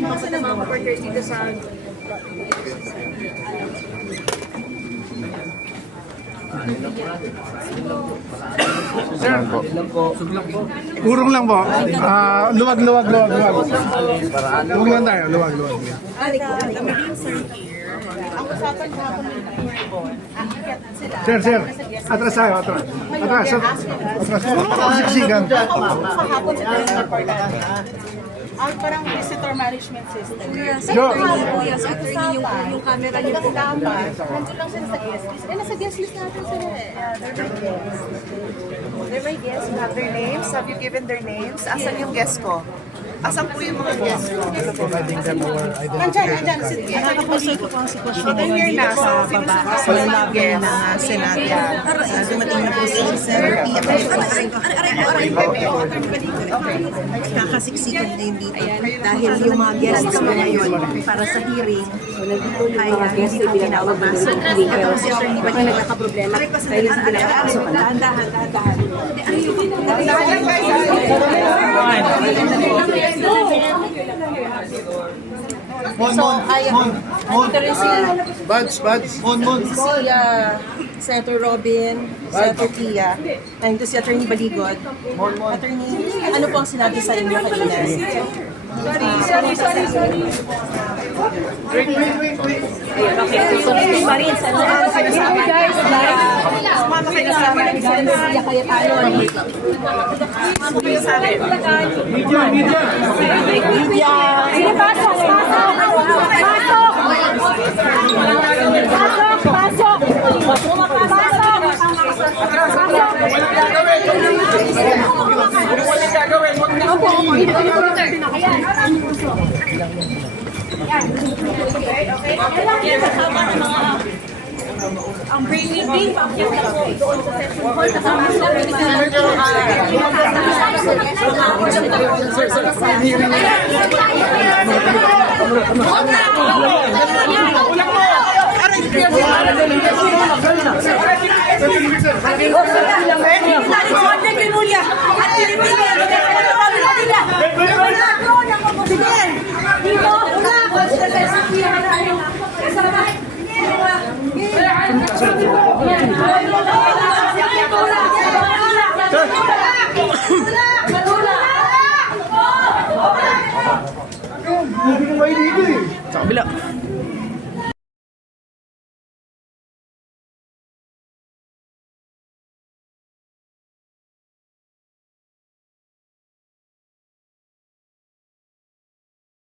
Kasi ng mga workers dito sa... Sir, urong lang po. Luwag. Luwag lang tayo, luwag. Ang usapan hapon ng Board, aakyat sila. Sir, atras tayo, atras. Siksikan. Sa hapon sila yung importante. Ang parang visitor management system. Yes, Jo. yes, attorney, yung camera niyo po. Dapat, nandun lang sila sa guest list. Nasa guest list natin sila eh. They're my guests. You have their names? Have you given their names? Asan yung guest ko? Asan po yung mga guest ko? Nandyan. Nakakapasok po ang sitwasyon They're here na. So, sinusunod ko yung mga guests. Senado. Dumating na po si Sir Kakasiksikan na yung dito. Dahil yung mga guests ko ngayon para sa hearing, ay hindi po pinapapasok. Ito si Attorney ba yung nagkakaproblema? Dahil sa pinapapasok. Dahan-dahan. So, andito rin si Senator Robin, Senator Tia, andito si Attorney Baligod. Attorney, ano po ang sinabi sa inyo kanina? Sorry. Sumama kayo sa amin. Siya kaya tayo. Sumama kayo sa amin. Media. Sige, pasok. Ang bringing din, paakyat na po doon sa session hall. Kasama sila.